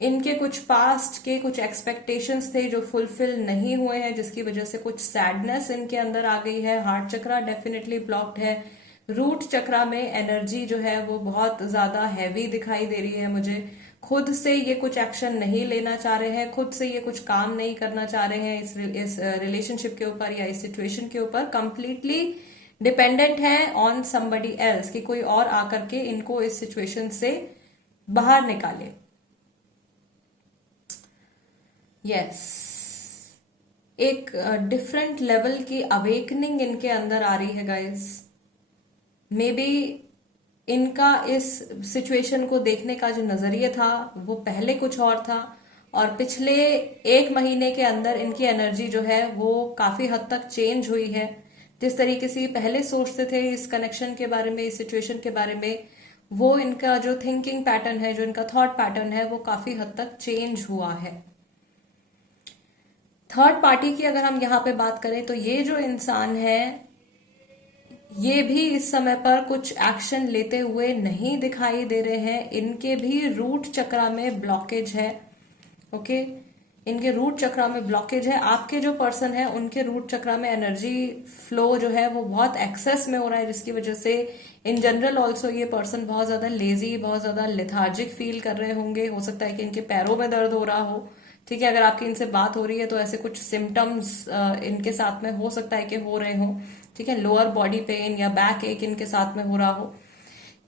इनके कुछ पास्ट के कुछ एक्सपेक्टेशंस थे जो फुलफिल नहीं हुए हैं, जिसकी वजह से कुछ सैडनेस इनके अंदर आ गई है। हार्ट चक्रा डेफिनेटली ब्लॉक्ड है। रूट चक्रा में एनर्जी जो है वो बहुत ज्यादा हैवी दिखाई दे रही है मुझे। खुद से ये कुछ एक्शन नहीं लेना चाह रहे हैं, खुद से ये कुछ काम नहीं करना चाह रहे हैं इस रिलेशनशिप के ऊपर या इस सिचुएशन के ऊपर। कंप्लीटली डिपेंडेंट है ऑन समबडी एल्स, कि कोई और आकर के इनको इस सिचुएशन से बाहर निकाले। यस, एक डिफरेंट लेवल की अवेकनिंग इनके अंदर आ रही है गाइस। मे बी इनका इस सिचुएशन को देखने का जो नजरिया था वो पहले कुछ और था, और पिछले 1 महीने के अंदर इनकी एनर्जी जो है वो काफी हद तक चेंज हुई है। जिस तरीके से पहले सोचते थे इस कनेक्शन के बारे में, इस सिचुएशन के बारे में, वो इनका जो थिंकिंग पैटर्न है, जो इनका थॉट पैटर्न है, वो काफी हद तक चेंज हुआ है। थर्ड पार्टी की अगर हम यहाँ पे बात करें तो ये जो इंसान है ये भी इस समय पर कुछ एक्शन लेते हुए नहीं दिखाई दे रहे हैं। इनके भी रूट चक्रा में ब्लॉकेज है। ओके, इनके रूट चक्रा में ब्लॉकेज है। आपके जो पर्सन है उनके रूट चक्रा में एनर्जी फ्लो जो है वो बहुत एक्सेस में हो रहा है, जिसकी वजह से इन जनरल ऑल्सो ये पर्सन बहुत ज्यादा लेजी, बहुत ज्यादा लेथार्जिक फील कर रहे होंगे। हो सकता है कि इनके पैरों में दर्द हो रहा हो। ठीक है, अगर आपकी इनसे बात हो रही है तो ऐसे कुछ सिम्टम्स इनके साथ में हो सकता है कि हो रहे हो। ठीक है, लोअर बॉडी पेन या बैक एक इनके साथ में हो रहा हो।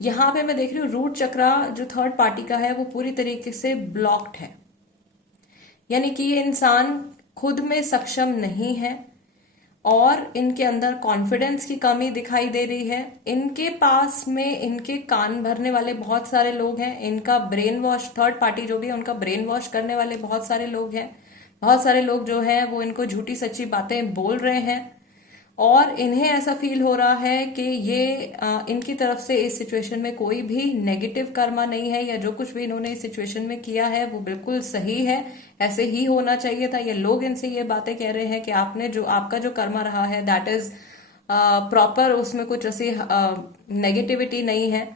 यहाँ पे मैं देख रही हूँ रूट चक्रा जो थर्ड पार्टी का है वो पूरी तरीके से ब्लॉक्ड है, यानी कि ये इंसान खुद में सक्षम नहीं है और इनके अंदर कॉन्फिडेंस की कमी दिखाई दे रही है। इनके पास में इनके कान भरने वाले बहुत सारे लोग हैं। इनका ब्रेन वॉश, थर्ड पार्टी जो भी है उनका ब्रेन वॉश करने वाले बहुत सारे लोग हैं। बहुत सारे लोग जो है वो इनको झूठी सच्ची बातें बोल रहे हैं और इन्हें ऐसा फील हो रहा है कि ये इनकी तरफ से इस सिचुएशन में कोई भी नेगेटिव कर्मा नहीं है, या जो कुछ भी इन्होंने इस सिचुएशन में किया है वो बिल्कुल सही है, ऐसे ही होना चाहिए था। ये लोग इनसे ये बातें कह रहे हैं कि आपने जो आपका जो कर्मा रहा है दैट इज प्रॉपर, उसमें कुछ ऐसी नेगेटिविटी नहीं है।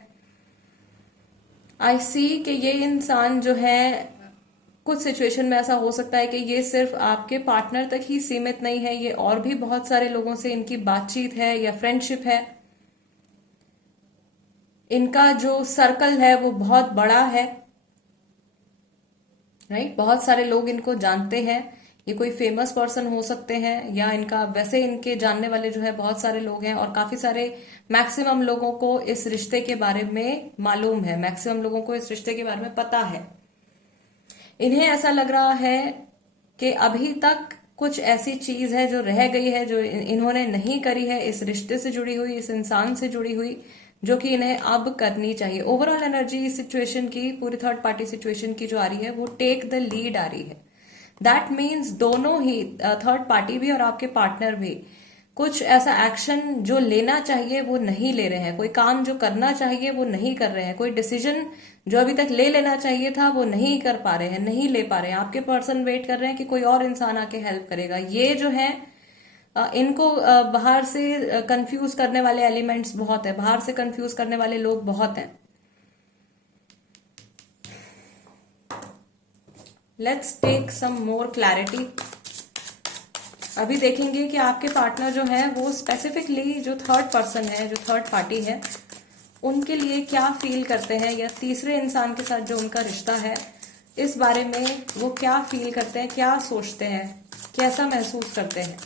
आई सी कि ये इंसान जो है कुछ सिचुएशन में ऐसा हो सकता है कि ये सिर्फ आपके पार्टनर तक ही सीमित नहीं है, ये और भी बहुत सारे लोगों से इनकी बातचीत है या फ्रेंडशिप है। इनका जो सर्कल है वो बहुत बड़ा है, राइट। बहुत सारे लोग इनको जानते हैं। ये कोई फेमस पर्सन हो सकते हैं या इनका वैसे इनके जानने वाले जो है बहुत सारे लोग हैं, और काफी सारे मैक्सिमम लोगों को इस रिश्ते के बारे में मालूम है, मैक्सिमम लोगों को इस रिश्ते के बारे में पता है। इन्हें ऐसा लग रहा है कि अभी तक कुछ ऐसी चीज है जो रह गई है, जो इन्होंने नहीं करी है इस रिश्ते से जुड़ी हुई, इस इंसान से जुड़ी हुई, जो कि इन्हें अब करनी चाहिए। ओवरऑल एनर्जी इस सिचुएशन की, पूरी थर्ड पार्टी सिचुएशन की जो आ रही है वो टेक द लीड आ रही है। दैट मीन्स दोनों ही, थर्ड पार्टी भी और आपके पार्टनर भी, कुछ ऐसा एक्शन जो लेना चाहिए वो नहीं ले रहे हैं। कोई काम जो करना चाहिए वो नहीं कर रहे हैं। कोई डिसीजन जो अभी तक ले लेना चाहिए था वो नहीं कर पा रहे हैं, नहीं ले पा रहे हैं। आपके पर्सन वेट कर रहे हैं कि कोई और इंसान आके हेल्प करेगा। ये जो है इनको बाहर से कंफ्यूज करने वाले एलिमेंट्स बहुत है, बाहर से कंफ्यूज करने वाले लोग बहुत हैं। Let's take some more clarity. अभी देखेंगे कि आपके पार्टनर जो है वो स्पेसिफिकली जो थर्ड पर्सन है, जो थर्ड पार्टी है, उनके लिए क्या फील करते हैं, या तीसरे इंसान के साथ जो उनका रिश्ता है इस बारे में वो क्या फील करते हैं, क्या सोचते हैं, कैसा महसूस करते हैं।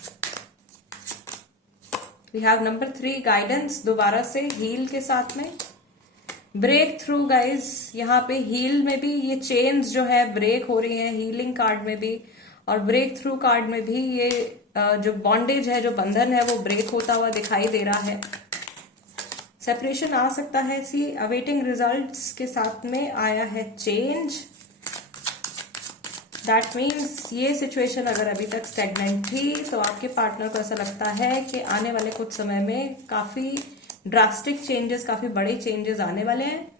वी हैव नंबर 3 गाइडेंस, दोबारा से हील के साथ में ब्रेक थ्रू गाइज। यहाँ पे हील में भी ये चेन्स जो है ब्रेक हो रही है, हीलिंग कार्ड में भी, और ब्रेक थ्रू कार्ड में भी ये जो बॉन्डेज है, जो बंधन है, वो ब्रेक होता हुआ दिखाई दे रहा है। सेपरेशन आ सकता है। सी अवेटिंग रिजल्ट्स के साथ में आया है चेंज। दैट मीन्स ये सिचुएशन अगर अभी तक स्टेगनेंट थी तो आपके पार्टनर को ऐसा लगता है कि आने वाले कुछ समय में काफी ड्रास्टिक चेंजेस, काफी बड़े चेंजेस आने वाले हैं।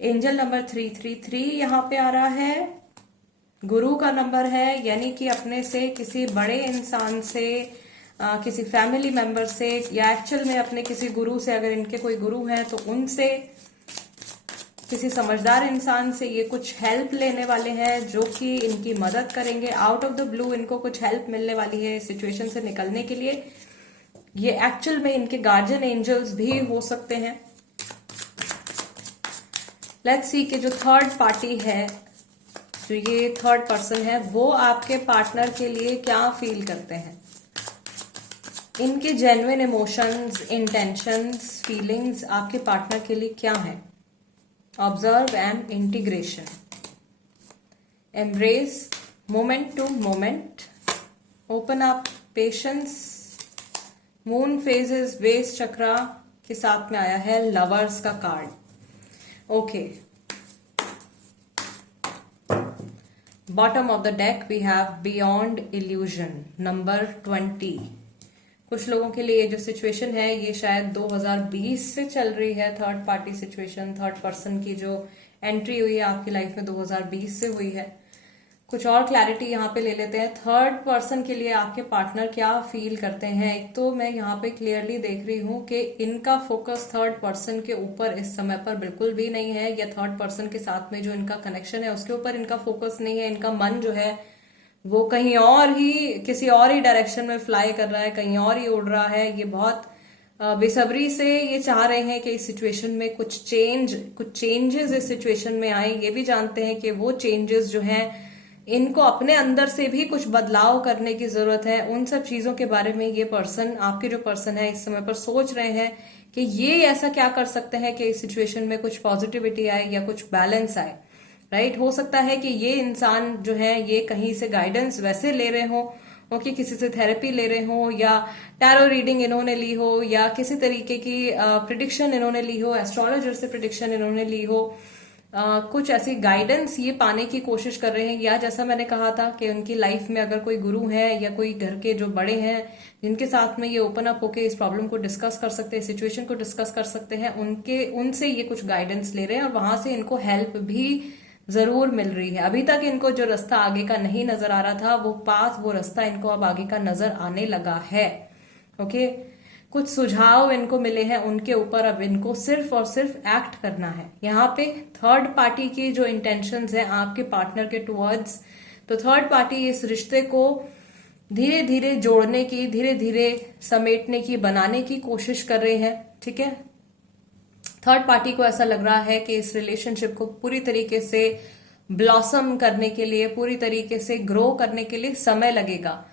एंजल नंबर 333 यहाँ पे आ रहा है, गुरु का नंबर है, यानी कि अपने से किसी बड़े इंसान से, किसी फैमिली मेंबर से, या एक्चुअल में अपने किसी गुरु से, अगर इनके कोई गुरु हैं तो उनसे, किसी समझदार इंसान से ये कुछ हेल्प लेने वाले हैं जो कि इनकी मदद करेंगे। आउट ऑफ द ब्लू इनको कुछ हेल्प मिलने वाली है इस सिचुएशन से निकलने के लिए। ये एक्चुअल में इनके गार्जियन एंजल्स भी हो सकते हैं। लेट्स सी कि जो थर्ड पार्टी है, जो ये थर्ड पर्सन है, वो आपके पार्टनर के लिए क्या फील करते हैं, इनके जेन्युइन इमोशंस, इंटेंशंस, फीलिंग्स आपके पार्टनर के लिए क्या है। Observe and integration, embrace moment to moment, open up, patience, moon phases, base chakra के साथ में आया है लवर्स का card. Okay, bottom of the deck we have beyond illusion number 20। कुछ लोगों के लिए जो सिचुएशन है ये शायद 2020 से चल रही है। Third party situation, third person की जो एंट्री हुई है आपकी लाइफ में 2020 से हुई है। कुछ और क्लैरिटी यहाँ पे ले लेते हैं। थर्ड पर्सन के लिए आपके पार्टनर क्या फील करते हैं। एक तो मैं यहाँ पे क्लियरली देख रही हूँ कि इनका फोकस थर्ड पर्सन के ऊपर इस समय पर बिल्कुल भी नहीं है, या थर्ड पर्सन के साथ में जो इनका कनेक्शन है उसके ऊपर इनका फोकस नहीं है। इनका मन जो है वो कहीं और ही, किसी और ही डायरेक्शन में फ्लाई कर रहा है, कहीं और ही उड़ रहा है। ये बहुत बेसब्री से ये चाह रहे हैं कि इस सिचुएशन में कुछ चेंजेस इस सिचुएशन में आए। ये भी जानते हैं कि वो चेंजेस जो हैं इनको अपने अंदर से भी कुछ बदलाव करने की जरूरत है। उन सब चीजों के बारे में ये पर्सन, आपके जो पर्सन है, इस समय पर सोच रहे हैं कि ये ऐसा क्या कर सकते हैं कि इस सिचुएशन में कुछ पॉजिटिविटी आए या कुछ बैलेंस आए। राइट, हो सकता है कि ये इंसान जो है ये कहीं से गाइडेंस वैसे ले रहे हो, ओके, किसी से थेरेपी ले रहे हो, या टैरो रीडिंग इन्होंने ली हो, या किसी तरीके की प्रिडिक्शन इन्होंने ली हो, एस्ट्रोलॉजर से प्रिडिक्शन इन्होंने ली हो। कुछ ऐसी गाइडेंस ये पाने की कोशिश कर रहे हैं, या जैसा मैंने कहा था कि उनकी लाइफ में अगर कोई गुरु है या कोई घर के जो बड़े हैं जिनके साथ में ये ओपन अप होके इस प्रॉब्लम को डिस्कस कर सकते हैं, सिचुएशन को डिस्कस कर सकते हैं, उनसे ये कुछ गाइडेंस ले रहे हैं और वहां से इनको हेल्प भी जरूर मिल रही है। अभी तक इनको जो रास्ता आगे का नहीं नजर आ रहा था, वो पाथ, वो रास्ता इनको अब आगे का नजर आने लगा है। ओके, कुछ सुझाव इनको मिले हैं, उनके ऊपर अब इनको सिर्फ और सिर्फ एक्ट करना है। यहाँ पे थर्ड पार्टी की जो इंटेंशंस है आपके पार्टनर के टुवर्ड्स, तो थर्ड पार्टी इस रिश्ते को धीरे धीरे जोड़ने की, धीरे धीरे समेटने की, बनाने की कोशिश कर रहे हैं। ठीक है, थर्ड पार्टी को ऐसा लग रहा है कि इस रिलेशनशिप को पूरी तरीके से ब्लॉसम करने के लिए, पूरी तरीके से ग्रो करने के लिए समय लगेगा।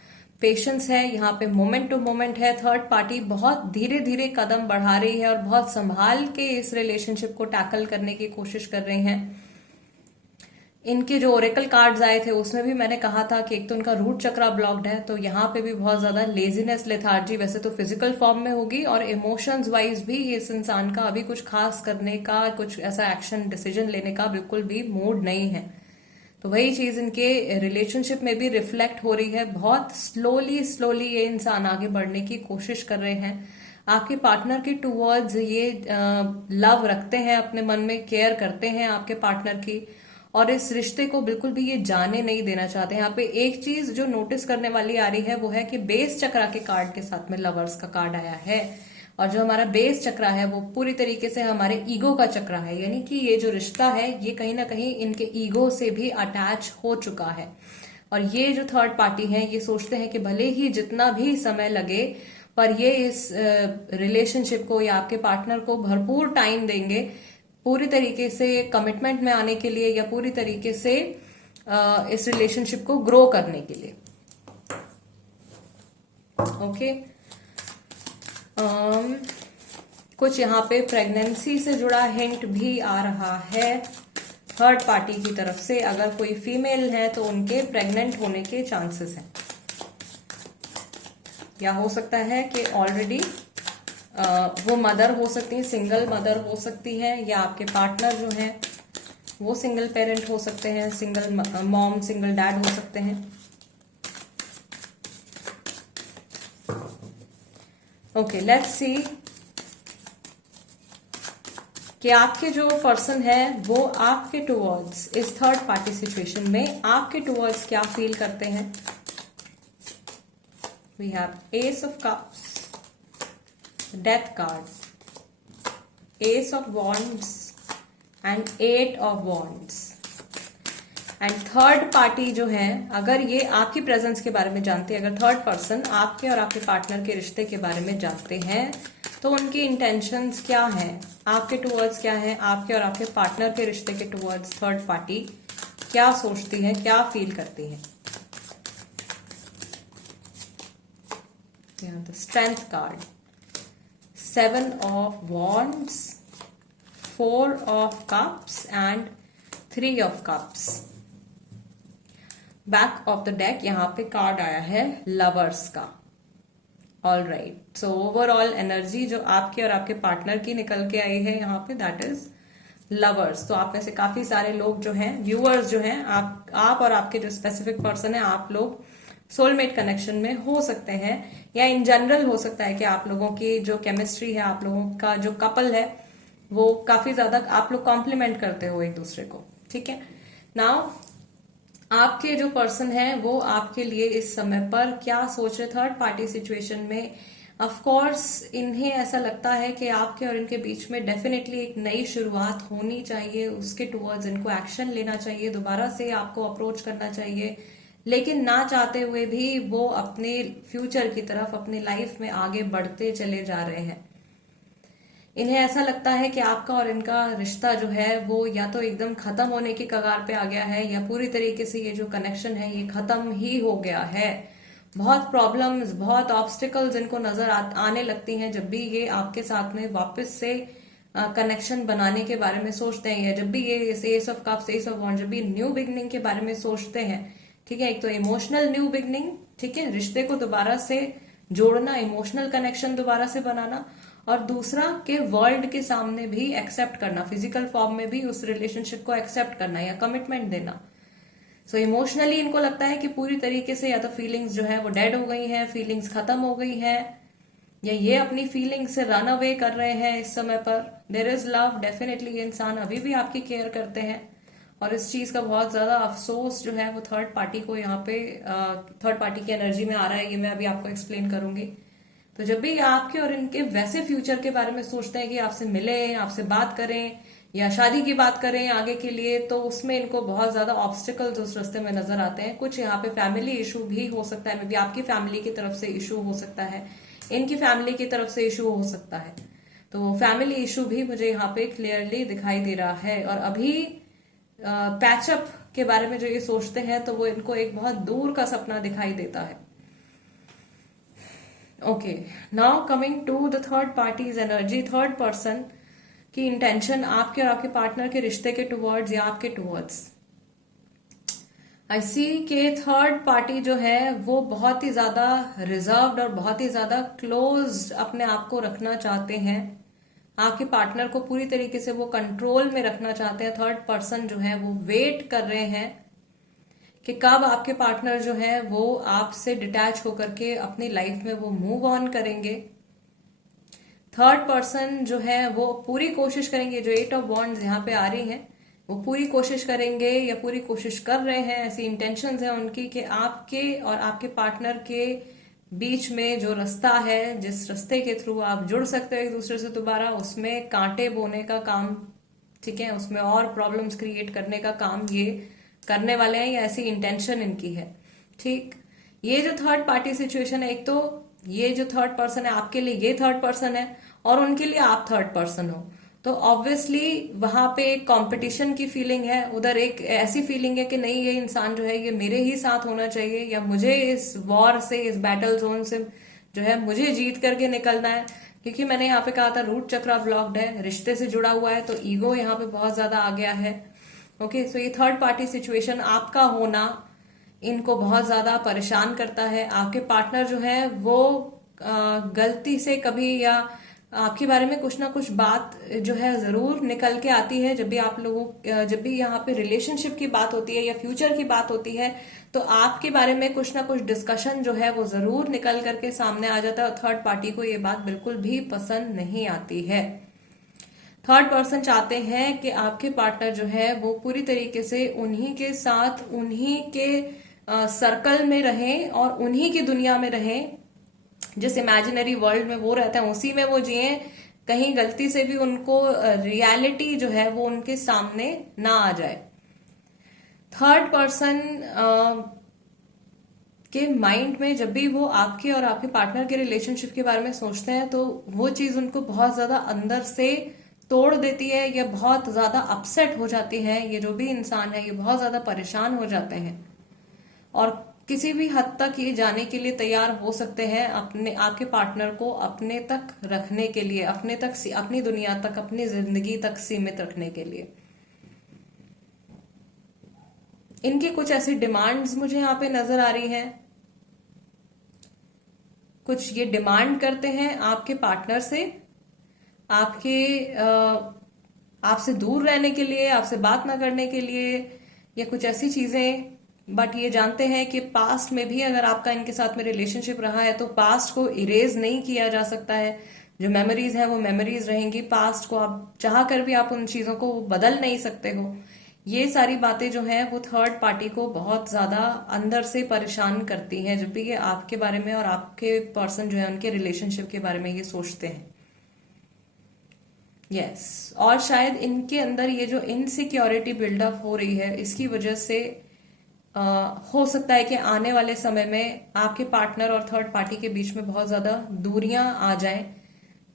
पेशेंस है यहाँ पे, मोमेंट टू मोमेंट है। थर्ड पार्टी बहुत धीरे धीरे कदम बढ़ा रही है और बहुत संभाल के इस रिलेशनशिप को टैकल करने की कोशिश कर रही हैं। इनके जो ओरेकल कार्ड्स आए थे उसमें भी मैंने कहा था कि एक तो उनका रूट चक्रा ब्लॉक्ड है, तो यहाँ पे भी बहुत ज्यादा लेजीनेस, लेथार्जी वैसे तो फिजिकल फॉर्म में होगी, और इमोशंस वाइज भी इस इंसान का अभी कुछ खास करने का, कुछ ऐसा एक्शन डिसीजन लेने का बिल्कुल भी मूड नहीं है। तो वही चीज इनके रिलेशनशिप में भी रिफ्लेक्ट हो रही है। बहुत स्लोली ये इंसान आगे बढ़ने की कोशिश कर रहे हैं। आपके पार्टनर के टूवर्ड्स ये लव रखते हैं, अपने मन में केयर करते हैं आपके पार्टनर की, और इस रिश्ते को बिल्कुल भी ये जाने नहीं देना चाहते। यहाँ पे एक चीज जो नोटिस करने वाली आ रही है वो है कि बेस चक्रा के कार्ड के साथ में लवर्स का कार्ड आया है, और जो हमारा बेस चक्र है वो पूरी तरीके से हमारे ईगो का चक्र है, यानी कि ये जो रिश्ता है ये कहीं ना कहीं इनके ईगो से भी अटैच हो चुका है। और ये जो थर्ड पार्टी है ये सोचते हैं कि भले ही जितना भी समय लगे पर ये इस रिलेशनशिप को या आपके पार्टनर को भरपूर टाइम देंगे पूरी तरीके से कमिटमेंट में आने के लिए या पूरी तरीके से इस रिलेशनशिप को ग्रो करने के लिए। ओके कुछ यहाँ पे प्रेगनेंसी से जुड़ा हिंट भी आ रहा है थर्ड पार्टी की तरफ से। अगर कोई फीमेल है तो उनके प्रेग्नेंट होने के चांसेस हैं, या हो सकता है कि ऑलरेडी वो मदर हो सकती है, सिंगल मदर हो सकती है, या आपके पार्टनर जो है वो सिंगल पेरेंट हो सकते हैं, सिंगल मॉम सिंगल डैड हो सकते हैं। ओके लेट्स सी कि आपके जो पर्सन है वो आपके टुवर्ड्स इस थर्ड पार्टी सिचुएशन में आपके टुवर्ड्स क्या फील करते हैं। We have ace of cups, death card, ace of wands and eight of wands. And third party जो है अगर ये आपकी प्रेजेंस के बारे में जानते हैं, अगर थर्ड पर्सन आपके और आपके पार्टनर के रिश्ते के बारे में जानते हैं तो उनकी इंटेंशंस क्या हैं, आपके टुवर्ड्स क्या है, आपके और आपके पार्टनर के रिश्ते के टुवर्ड्स थर्ड पार्टी क्या सोचती है, क्या फील करती है। The strength card, 7 of wands, 4 of cups and 3 of cups. Back of the deck यहाँ पे कार्ड आया है लवर्स का। All right, so overall energy जो आपके और आपके पार्टनर की निकल के आई है यहाँ पे दैट इज लवर्स। तो आप में से काफी सारे लोग जो हैं व्यूअर्स जो हैं आप और आपके जो स्पेसिफिक पर्सन है आप लोग सोलमेट कनेक्शन में हो सकते हैं, या इन जनरल हो सकता है कि आप लोगों की जो केमिस्ट्री है, आप लोगों का जो कपल है वो काफी ज्यादा आप लोग कॉम्प्लीमेंट करते हो एक दूसरे को। ठीक है, नाउ आपके जो पर्सन है वो आपके लिए इस समय पर क्या सोच रहे थर्ड पार्टी सिचुएशन में। ऑफ कोर्स इन्हें ऐसा लगता है कि आपके और इनके बीच में डेफिनेटली एक नई शुरुआत होनी चाहिए, उसके टुवर्ड्स इनको एक्शन लेना चाहिए, दोबारा से आपको अप्रोच करना चाहिए, लेकिन ना चाहते हुए भी वो अपने फ्यूचर की तरफ अपनी लाइफ में आगे बढ़ते चले जा रहे हैं। इन्हें ऐसा लगता है कि आपका और इनका रिश्ता जो है वो या तो एकदम खत्म होने की कगार पे आ गया है या पूरी तरीके से ये जो कनेक्शन है ये खत्म ही हो गया है। बहुत प्रॉब्लम्स, बहुत ऑब्स्टिकल्स इनको नजर आने लगती हैं जब भी ये आपके साथ में वापस से कनेक्शन बनाने के बारे में सोचते हैं, या जब भी ये S of cups, S of wands, जब भी न्यू बिगनिंग के बारे में सोचते हैं। ठीक है, एक तो इमोशनल न्यू बिगनिंग, ठीक है, रिश्ते को दोबारा से जोड़ना, इमोशनल कनेक्शन दोबारा से बनाना, और दूसरा के वर्ल्ड के सामने भी एक्सेप्ट करना, फिजिकल फॉर्म में भी उस रिलेशनशिप को एक्सेप्ट करना या कमिटमेंट देना। सो इमोशनली इनको लगता है कि पूरी तरीके से या तो फीलिंग्स जो है वो डेड हो गई हैं, फीलिंग्स खत्म हो गई हैं, या ये अपनी फीलिंग से रन अवे कर रहे हैं इस समय पर। देयर इज लव, डेफिनेटली ये इंसान अभी भी आपकी केयर करते हैं, और इस चीज का बहुत ज्यादा अफसोस जो है वो थर्ड पार्टी को यहाँ पे थर्ड पार्टी की एनर्जी में आ रहा है। ये मैं अभी आपको एक्सप्लेन करूंगी। तो जब भी आपके और इनके वैसे फ्यूचर के बारे में सोचते हैं कि आपसे मिलें, आपसे बात करें या शादी की बात करें आगे के लिए, तो उसमें इनको बहुत ज्यादा ऑब्स्टिकल्स उस रास्ते में नजर आते हैं। कुछ यहाँ पे फैमिली इशू भी हो सकता है, मे बी आपकी फैमिली की तरफ से इशू हो सकता है, इनकी फैमिली की तरफ से इशू हो सकता है। तो फैमिली इशू भी मुझे यहाँ पे क्लियरली दिखाई दे रहा है। और अभी पैचअप के बारे में जो ये सोचते हैं तो वो इनको एक बहुत दूर का सपना दिखाई देता है। Okay, now coming to the third party's energy. Third person की इंटेंशन आपके और आपके पार्टनर के रिश्ते के टुवर्ड्स या आपके टुवर्ड्स, आई सी के थर्ड पार्टी जो है वो बहुत ही ज्यादा रिजर्व्ड और बहुत ही ज्यादा क्लोज अपने आप को रखना चाहते हैं। आपके पार्टनर को पूरी तरीके से वो कंट्रोल में रखना चाहते हैं। थर्ड पर्सन जो है वो वेट कर रहे हैं कि कब आपके पार्टनर जो है वो आपसे डिटैच होकर के अपनी लाइफ में वो मूव ऑन करेंगे। थर्ड पर्सन जो है वो पूरी कोशिश करेंगे, जो 8 ऑफ वॉन्ड्स यहाँ पे आ रही हैं वो पूरी कोशिश करेंगे या पूरी कोशिश कर रहे हैं, ऐसी इंटेंशंस हैं उनकी कि आपके और आपके पार्टनर के बीच में जो रास्ता है, जिस रास्ते के थ्रू आप जुड़ सकते हो एक दूसरे से दोबारा, उसमें कांटे बोने का काम, ठीक है, उसमें और प्रॉब्लम्स क्रिएट करने का काम ये करने वाले हैं, या ऐसी इंटेंशन इनकी है। ठीक, ये जो थर्ड पार्टी सिचुएशन है, एक तो ये जो थर्ड पर्सन है आपके लिए ये थर्ड पर्सन है, और उनके लिए आप थर्ड पर्सन हो, तो ऑब्वियसली वहां पे एक कंपटीशन की फीलिंग है, उधर एक ऐसी फीलिंग है कि नहीं, ये इंसान जो है ये मेरे ही साथ होना चाहिए, या मुझे इस वॉर से, इस बैटल जोन से जो है मुझे जीत करके निकलना है। क्योंकि मैंने यहाँ पे कहा था रूट चक्रा ब्लॉक्ड है, रिश्ते से जुड़ा हुआ है, तो ईगो यहाँ पे बहुत ज्यादा आ गया है। ओके, सो ये थर्ड पार्टी सिचुएशन, आपका होना इनको बहुत ज्यादा परेशान करता है। आपके पार्टनर जो है वो गलती से कभी, या आपके बारे में कुछ ना कुछ बात जो है जरूर निकल के आती है, जब भी यहाँ पे रिलेशनशिप की बात होती है या फ्यूचर की बात होती है, तो आपके बारे में कुछ ना कुछ डिस्कशन जो है वो जरूर निकल करके सामने आ जाता है, और थर्ड पार्टी को ये बात बिल्कुल भी पसंद नहीं आती है। थर्ड पर्सन चाहते हैं कि आपके पार्टनर जो है वो पूरी तरीके से उन्हीं के साथ, उन्हीं के सर्कल में रहें और उन्हीं की दुनिया में रहें, जिस इमेजिनरी वर्ल्ड में वो रहते हैं उसी में वो जिए, कहीं गलती से भी उनको रियलिटी जो है वो उनके सामने ना आ जाए। थर्ड पर्सन के माइंड में जब भी वो आपके और आपके पार्टनर के रिलेशनशिप के बारे में सोचते हैं, तो वो चीज उनको बहुत ज्यादा अंदर से तोड़ देती है, या बहुत ज्यादा अपसेट हो जाती है। ये जो भी इंसान है ये बहुत ज्यादा परेशान हो जाते हैं, और किसी भी हद तक ये जाने के लिए तैयार हो सकते हैं आपके पार्टनर को अपने तक रखने के लिए, अपनी दुनिया तक, अपनी जिंदगी तक सीमित रखने के लिए। इनकी कुछ ऐसी डिमांड्स मुझे यहाँ पे नजर आ रही हैं। कुछ ये डिमांड करते हैं आपके पार्टनर से, आपसे दूर रहने के लिए, आपसे बात ना करने के लिए, या कुछ ऐसी चीजें। बट ये जानते हैं कि पास्ट में भी अगर आपका इनके साथ में रिलेशनशिप रहा है तो पास्ट को इरेज नहीं किया जा सकता है। जो मेमोरीज हैं वो मेमोरीज रहेंगी, पास्ट को आप चाह कर भी आप उन चीजों को बदल नहीं सकते हो। ये सारी बातें जो हैं वो थर्ड पार्टी को बहुत ज्यादा अंदर से परेशान करती हैं, जब भी ये आपके बारे में और आपके पर्सन जो है उनके रिलेशनशिप के बारे में ये सोचते हैं। यस, और शायद इनके अंदर ये जो इनसिक्योरिटी बिल्डअप हो रही है, इसकी वजह से हो सकता है कि आने वाले समय में आपके पार्टनर और थर्ड पार्टी के बीच में बहुत ज्यादा दूरियां आ जाएं।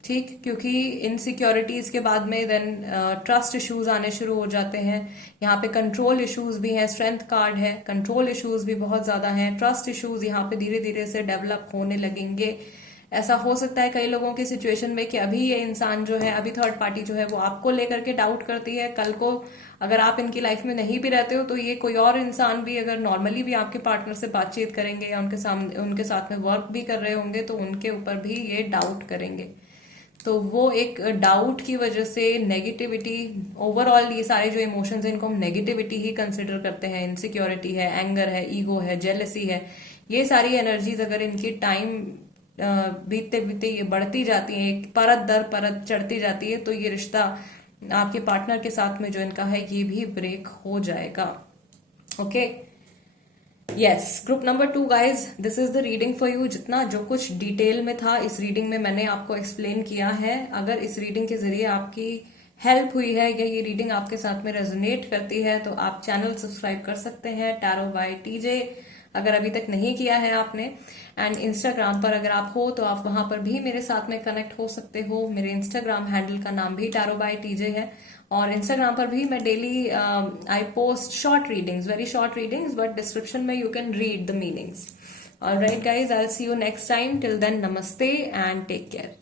ठीक, क्योंकि इनसिक्योरिटीज के बाद में देन ट्रस्ट इश्यूज आने शुरू हो जाते हैं। यहाँ पे कंट्रोल इश्यूज भी हैं, स्ट्रेंथ कार्ड है, कंट्रोल इश्यूज भी बहुत ज्यादा हैं, ट्रस्ट इश्यूज यहाँ पे धीरे धीरे से डेवलप होने लगेंगे। ऐसा हो सकता है कई लोगों की सिचुएशन में कि अभी ये इंसान जो है, अभी थर्ड पार्टी जो है वो आपको लेकर के डाउट करती है, कल को अगर आप इनकी लाइफ में नहीं भी रहते हो तो ये कोई और इंसान भी अगर नॉर्मली भी आपके पार्टनर से बातचीत करेंगे या उनके साथ में वर्क भी कर रहे होंगे तो उनके ऊपर भी ये डाउट करेंगे। तो वो एक डाउट की वजह से नेगेटिविटी, ओवरऑल ये सारे जो इमोशंस हैं इनको हम नेगेटिविटी ही कंसिडर करते हैं। इनसिक्योरिटी है, एंगर है, ईगो है, जेलसी है, ये सारी एनर्जीज अगर इनकी टाइम बीतते बीतते ये बढ़ती जाती है, एक परत दर परत चढ़ती जाती है, तो ये रिश्ता आपके पार्टनर के साथ में जो इनका है ये भी ब्रेक हो जाएगा। Okay, yes, group number 2 guys, this is the reading for you. जितना जो कुछ डिटेल में था इस रीडिंग में मैंने आपको एक्सप्लेन किया है। अगर इस रीडिंग के जरिए आपकी हेल्प हुई है या ये रीडिंग आपके साथ में रेजोनेट करती है तो आप चैनल सब्सक्राइब कर सकते हैं, टैरो बाय टीजे, अगर अभी तक नहीं किया है आपने। एंड इंस्टाग्राम पर अगर आप हो तो आप वहां पर भी मेरे साथ में कनेक्ट हो सकते हो। मेरे इंस्टाग्राम हैंडल का नाम भी टैरो बाय टीजे है, और इंस्टाग्राम पर भी मैं daily I post short readings, very short readings, but description में you can read the meanings. Alright guys, I will see you next time. Till then, नमस्ते एंड टेक केयर।